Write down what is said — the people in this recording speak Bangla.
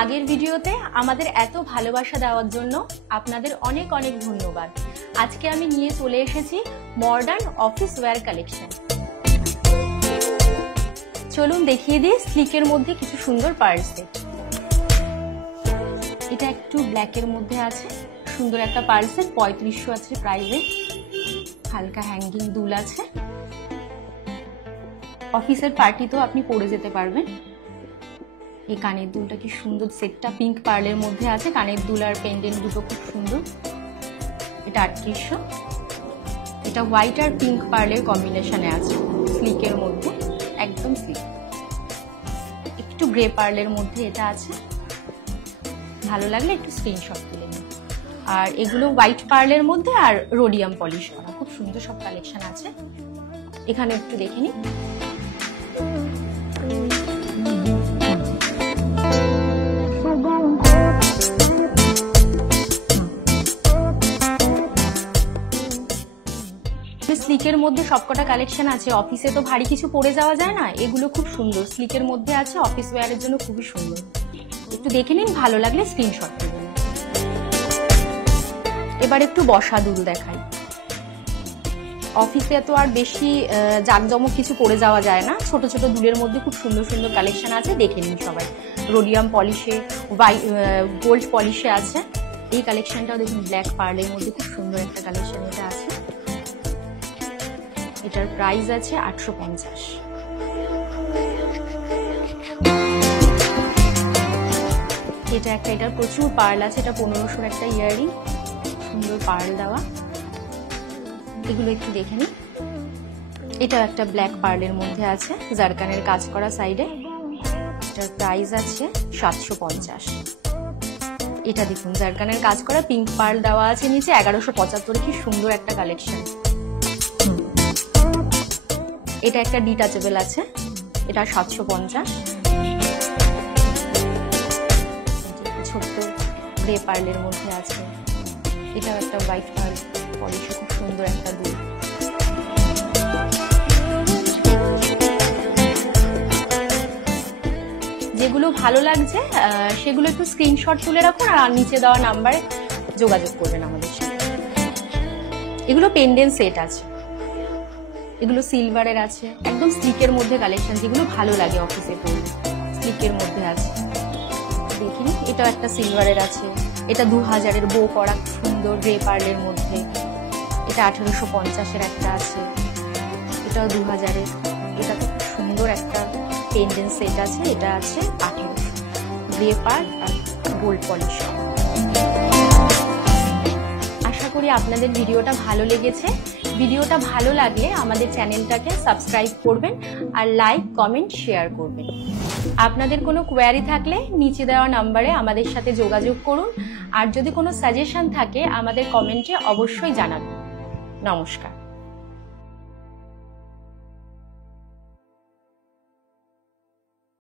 আগের ভিডিওতে আমাদের এত ভালোবাসা দেওয়ার জন্য আপনাদের অনেক অনেক ধন্যবাদ। আজকে আমি নিয়ে চলে এসেছি মডার্ন অফিস ওয়্যার কালেকশন। চলুন দেখিয়ে দিই স্লিকের মধ্যে কিছু সুন্দর পার্ল সেট। এটা একটু ব্ল্যাকের মধ্যে আছে, সুন্দর একটা পার্ল সেট, 3500 আছে প্রাইসে। হালকা হ্যাঙ্গিং দুল আছে, অফিসের পার্টিতেও আপনি পরে যেতে পারবেন। এই কানের দুলটা কি সুন্দর, সেটটা পিঙ্ক পার্লের মধ্যে আছে, কানের দুল আর পেন্ডেন্ট দুটো খুব সুন্দর। এটা 3800। এটা হোয়াইট আর পিঙ্ক পার্লের কম্বিনেশনে আছে, স্লিকের মধ্যে, একদম স্লিক। একটু গ্রে পার্লের মধ্যে এটা আছে, ভালো লাগলে একটু স্ক্রিনশট তুলে নিন। আর এগুলো হোয়াইট পার্লের মধ্যে আর রোডিয়াম পলিশ করা, খুব সুন্দর সব কালেকশন আছে। এখানে একটু দেখে নিন। স্লিকের মধ্যে সবকটা কালেকশন আছে, অফিসে তো ভারী কিছু পরে যাওয়া যায় না, এগুলো খুব সুন্দর স্লিকের মধ্যে আছে, অফিস ওয়্যারের জন্য খুবই সুন্দর। একটু দেখে নিন, ভালো লাগলে স্ক্রিনশট করবেন। এবার একটু বসা দুল দেখাই। অফিসে তো আর বেশি জাঁকজমক কিছু পরে যাওয়া যায় না, ছোট ছোট দুলের মধ্যে খুব সুন্দর সুন্দর কালেকশন আছে, দেখে নিন সবাই। রোডিয়াম পলিশে, গোল্ড পলিশে আছে। এই কালেকশনটাও দেখুন, ব্ল্যাক পার্লের মধ্যে খুব সুন্দর একটা কালেকশন এটা আছে। এটার প্রাইস আছে 850। এটা একটা, এটার প্রচুর পার্ল আছে, এটা 1500 একটা ইয়াররিং, সুন্দর পার্ল দেওয়া। এগুলো একটু দেখে নিন। এটাও একটা ব্ল্যাক পার্লের মধ্যে আছে, জারকানের কাজ করা সাইডে। এটার প্রাইস আছে 750। এটা দেখুন, জারকানের কাজ করা পিঙ্ক পার্ল দেওয়া আছে নিচে, 1175। কি সুন্দর একটা কালেকশন। এটা একটা ডিটাচেবল আছে, এটা 750। ছোট্ট গ্রে পার্লের মধ্যে আছে। এটাও একটা হোয়াইট পার্ল পলিশে, খুব সুন্দর একটা দুল। যেগুলো ভালো লাগছে সেগুলো একটু স্ক্রিনশট তুলে রাখুন আর নিচে দেওয়া নাম্বারে যোগাযোগ করবেন আমাদের সাথে। এগুলো পেন্ডেন্ট সেট আছে, এগুলো সিলভারের আছে, একদম স্লিকের মধ্যে কালেকশন, যেগুলো ভালো লাগে অফিসে পরলে, স্লিকের মধ্যে আছে। দেখিনি, এটাও একটা সিলভারের আছে। এটা 2000-এর বো করা সুন্দর গ্রে পার্লের মধ্যে। এটা 1850-এর একটা আছে, এটাও 2000-এর। এটা খুব সুন্দর একটা পেন্ডেন্ট সেট আছে, এটা আছে 1800, গ্রে পার্ল আর গোল্ড পলিশ। আশা করি আপনাদের ভিডিওটা ভালো লেগেছে। ভিডিওটা ভালো লাগলে আমাদের চ্যানেলটাকে সাবস্ক্রাইব করবেন আর লাইক, কমেন্ট, শেয়ার করবেন। আপনাদের কোনো কোয়ারি থাকলে নিচে দেওয়া নাম্বারে আমাদের সাথে যোগাযোগ করুন। আর যদি কোনো সাজেশন থাকে আমাদের কমেন্টে অবশ্যই জানাবেন। নমস্কার।